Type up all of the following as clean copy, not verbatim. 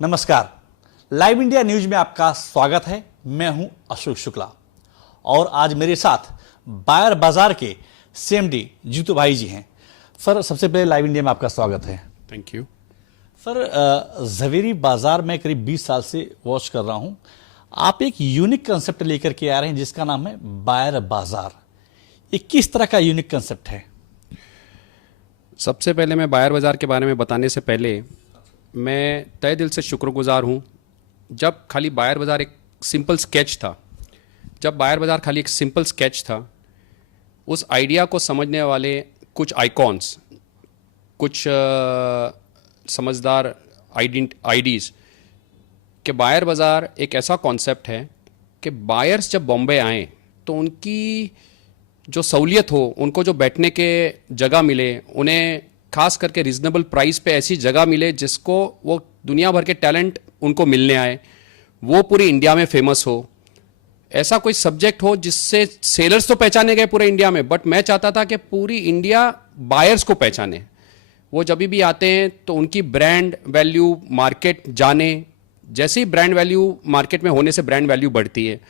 नमस्कार, live India news में आपका स्वागत है। मैं हूं अशोक शुक्ला और आज मेरे साथ बायर बाजार के सीएमडी जीतू भाई जी हैं। सर, सबसे पहले लाइव इंडिया में आपका स्वागत है। थैंक यू सर, जवेरी बाजार में करीब 20 साल से वॉच कर रहा हूं। आप एक यूनिक कंसेप्ट लेकर के आ रहे हैं जिसका नाम है बायर बाजार। ये किस तरह का यूनिक कंसेप्ट है? सबसे पहले मैं बायर बाज़ार के बारे में बताने से पहले मैं तहे दिल से शुक्रगुजार हूँ। जब खाली बायर बाज़ार एक सिंपल स्केच था, उस आइडिया को समझने वाले कुछ आइकॉन्स, कुछ समझदार आईडीज़ कि बायर बाज़ार एक ऐसा कॉन्सेप्ट है कि बायर्स जब बॉम्बे आएँ तो उनकी जो सहूलियत हो, उनको जो बैठने के जगह मिले, उन्हें खास करके रीजनेबल प्राइस पे ऐसी जगह मिले जिसको वो दुनिया भर के टैलेंट उनको मिलने आए, वो पूरी इंडिया में फेमस हो। ऐसा कोई सब्जेक्ट हो जिससे सेलर्स तो पहचाने गए पूरे इंडिया में, बट मैं चाहता था कि पूरी इंडिया बायर्स को पहचाने। वो जब भी आते हैं तो उनकी ब्रांड वैल्यू मार्केट जाने। जैसे ही ब्रांड वैल्यू मार्केट में होने से ब्रांड वैल्यू बढ़ती है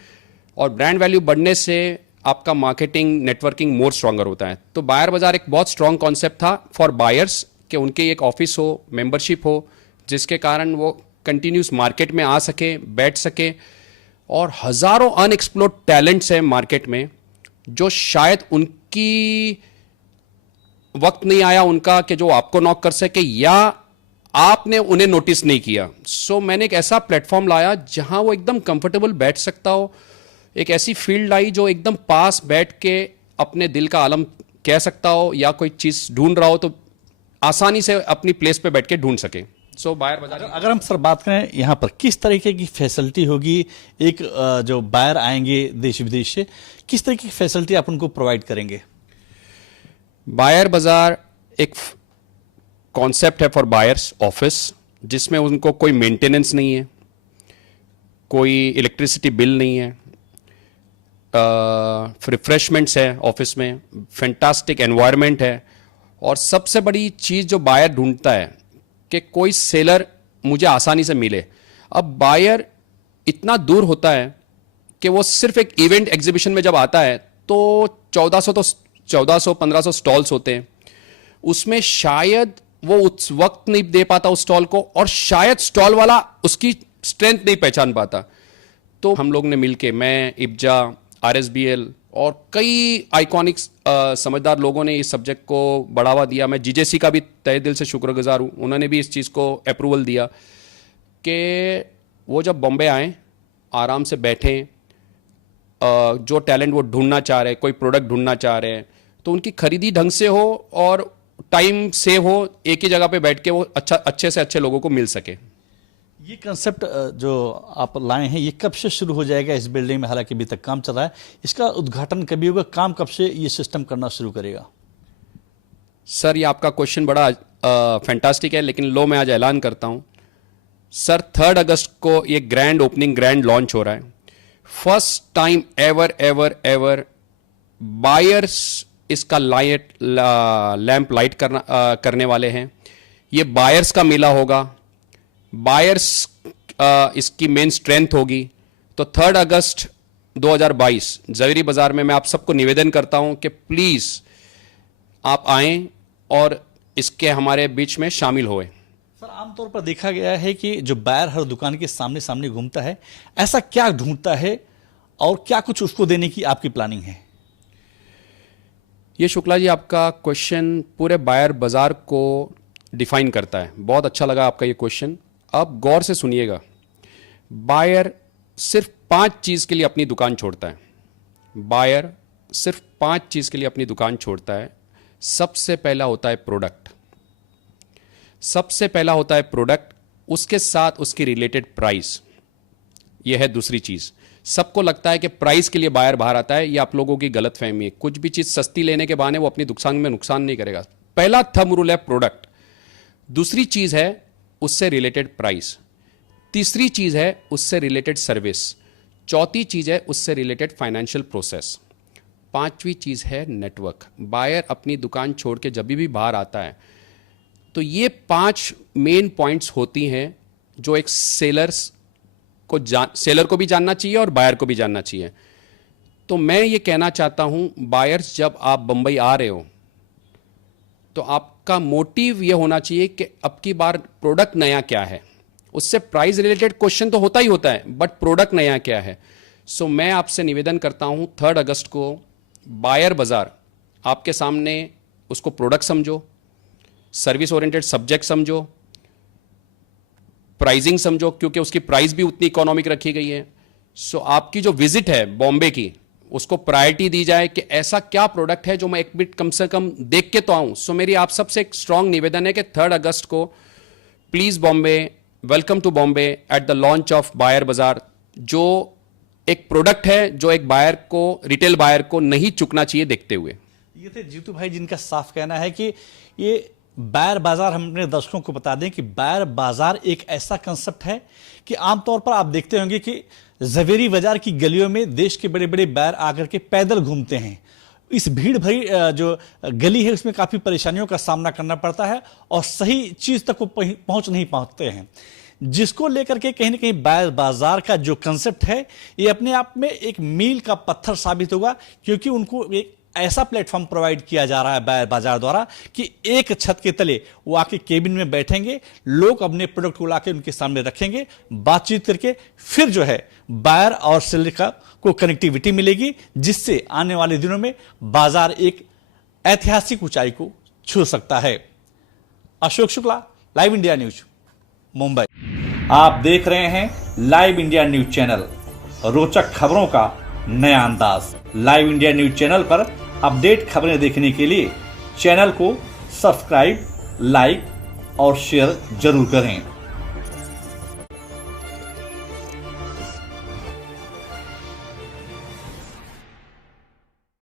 और ब्रांड वैल्यू बढ़ने से आपका मार्केटिंग नेटवर्किंग मोर स्ट्रॉन्गर होता है। तो बायर बाजार एक बहुत स्ट्रॉन्ग कॉन्सेप्ट था फॉर बायर्स कि उनके एक ऑफिस हो, मेंबरशिप हो, जिसके कारण वो कंटिन्यूस मार्केट में आ सके, बैठ सके। और हज़ारों अनएक्सप्लोर्ड टैलेंट्स हैं मार्केट में जो शायद उनकी वक्त नहीं आया उनका कि जो आपको नॉक कर सके या आपने उन्हें नोटिस नहीं किया। सो मैंने एक ऐसा प्लेटफॉर्म लाया जहां वो एकदम कंफर्टेबल बैठ सकता हो। एक ऐसी फील्ड आई जो एकदम पास बैठ के अपने दिल का आलम कह सकता हो, या कोई चीज़ ढूंढ रहा हो तो आसानी से अपनी प्लेस पे बैठ के ढूंढ सके। सो बायर बाजार। अगर हम सर बात करें यहाँ पर किस तरीके की फैसिलिटी होगी, एक जो बायर आएंगे देश विदेश से, किस तरीके की फैसिलिटी आप उनको प्रोवाइड करेंगे? बायर बाजार एक कॉन्सेप्ट है फॉर बायर्स ऑफिस, जिसमें उनको कोई मेंटेनेंस नहीं है, कोई इलेक्ट्रिसिटी बिल नहीं है, रिफ्रेशमेंट्स है ऑफिस में, फैंटास्टिक एनवायरनमेंट है। और सबसे बड़ी चीज़ जो बायर ढूंढता है कि कोई सेलर मुझे आसानी से मिले। अब बायर इतना दूर होता है कि वो सिर्फ एक इवेंट एग्जीबिशन में जब आता है तो 1400-1500 स्टॉल्स होते हैं, उसमें शायद वो उस वक्त नहीं दे पाता उस स्टॉल को, और शायद स्टॉल वाला उसकी स्ट्रेंथ नहीं पहचान पाता। तो हम लोग ने मिलके, मैं, इब्जा, RSBL और कई आइकॉनिक समझदार लोगों ने इस सब्जेक्ट को बढ़ावा दिया। मैं GJC का भी तहे दिल से शुक्रगुजार हूँ, उन्होंने भी इस चीज़ को अप्रूवल दिया कि वो जब बॉम्बे आएँ, आराम से बैठें, जो टैलेंट वो ढूंढना चाह रहे हैं, कोई प्रोडक्ट ढूंढना चाह रहे हैं, तो उनकी खरीदी ढंग से हो और टाइम सेव हो, एक ही जगह पे बैठ के वो अच्छे से अच्छे लोगों को मिल सके। ये कंसेप्ट जो आप लाए हैं, ये कब से शुरू हो जाएगा इस बिल्डिंग में? हालांकि अभी तक काम चल रहा है, इसका उद्घाटन कभी होगा? काम कब से ये सिस्टम करना शुरू करेगा? सर, ये आपका क्वेश्चन बड़ा फैंटास्टिक है, लेकिन लो मैं आज ऐलान करता हूँ सर, 3 अगस्त को ये ग्रैंड ओपनिंग, ग्रैंड लॉन्च हो रहा है। फर्स्ट टाइम एवर बायर्स इसका लैंप लाइट करने वाले हैं। ये बायर्स का मेला होगा, बायर्स इसकी मेन स्ट्रेंथ होगी। तो 3 अगस्त 2022 जवेरी बाजार में मैं आप सबको निवेदन करता हूं कि प्लीज़ आप आएं और इसके हमारे बीच में शामिल होए। सर, आमतौर पर देखा गया है कि जो बायर हर दुकान के सामने सामने घूमता है, ऐसा क्या ढूंढता है और क्या कुछ उसको देने की आपकी प्लानिंग है? ये शुक्ला जी, आपका क्वेश्चन पूरे बायर बाजार को डिफाइन करता है। बहुत अच्छा लगा आपका ये क्वेश्चन। अब गौर से सुनिएगा। बायर सिर्फ 5 चीज़ के लिए अपनी दुकान छोड़ता है। बायर सिर्फ 5 चीज़ के लिए अपनी दुकान छोड़ता है। सबसे पहला होता है प्रोडक्ट, उसके साथ उसकी रिलेटेड प्राइस। यह है दूसरी चीज़। सबको लगता है कि प्राइस के लिए बायर बाहर आता है, ये आप लोगों की गलत फहमी है। कुछ भी चीज़ सस्ती लेने के बहाने वो अपनी दुकान में नुकसान नहीं करेगा। पहला थंब रूल है प्रोडक्ट। दूसरी चीज़ है उससे रिलेटेड प्राइस। तीसरी चीज़ है उससे रिलेटेड सर्विस। चौथी चीज़ है उससे रिलेटेड फाइनेंशियल प्रोसेस। पांचवी चीज़ है नेटवर्क। बायर अपनी दुकान छोड़ के जब भी बाहर आता है तो ये 5 मेन पॉइंट्स होती हैं जो एक सेलर को भी जानना चाहिए और बायर को भी जानना चाहिए। तो मैं ये कहना चाहता हूं, बायर्स जब आप बंबई आ रहे हो तो आपका मोटिव ये होना चाहिए कि अब की बार प्रोडक्ट नया क्या है। उससे प्राइस रिलेटेड क्वेश्चन तो होता ही होता है, बट प्रोडक्ट नया क्या है। सो मैं आपसे निवेदन करता हूं 3 अगस्त को बायर बाजार आपके सामने, उसको प्रोडक्ट समझो, सर्विस ओरिएंटेड सब्जेक्ट समझो, प्राइसिंग समझो, क्योंकि उसकी प्राइस भी उतनी इकोनॉमिक रखी गई है। सो आपकी जो विजिट है बॉम्बे की, उसको प्रायोरिटी दी जाए कि ऐसा क्या प्रोडक्ट है जो मैं एक मिनट कम से कम देख के तो आऊं। सो मेरी आप सबसे एक स्ट्रांग निवेदन है कि 3 अगस्त को please Bombay, welcome to Bombay at the launch of Bayer Bazaar, जो एक प्रोडक्ट है जो एक बायर को, रिटेल बायर को नहीं चुकना चाहिए देखते हुए। ये थे जीतू भाई जिनका साफ कहना है कि ये बायर बाजार, हम अपने दर्शकों को बता दें कि बायर बाजार एक ऐसा कंसेप्ट है कि आमतौर पर आप देखते होंगे कि जवेरी बाजार की गलियों में देश के बड़े बड़े बायर आकर के पैदल घूमते हैं। इस भीड़ भरी जो गली है उसमें काफी परेशानियों का सामना करना पड़ता है और सही चीज तक वो पहुंच नहीं पाते हैं, जिसको लेकर के कहीं ना कहीं बायर बाजार का जो कंसेप्ट है ये अपने आप में एक मील का पत्थर साबित होगा, क्योंकि उनको एक ऐसा प्लेटफॉर्म प्रोवाइड किया जा रहा है बायर बाजार द्वारा कि एक छत के तले वो आके केबिन में बैठेंगे, लोग अपने प्रोडक्ट को लाके उनके सामने रखेंगे, बातचीत करके फिर जो है बायर और सेलर को कनेक्टिविटी मिलेगी, जिससे आने वाले दिनों में बाजार एक ऐतिहासिक ऊंचाई को छू सकता है। Ashok Shukla, live India news, Mumbai. आप देख रहे हैं लाइव इंडिया न्यूज चैनल, रोचक खबरों का नया अंदाज। लाइव इंडिया न्यूज चैनल पर अपडेट खबरें देखने के लिए चैनल को सब्सक्राइब, लाइक और शेयर जरूर करें।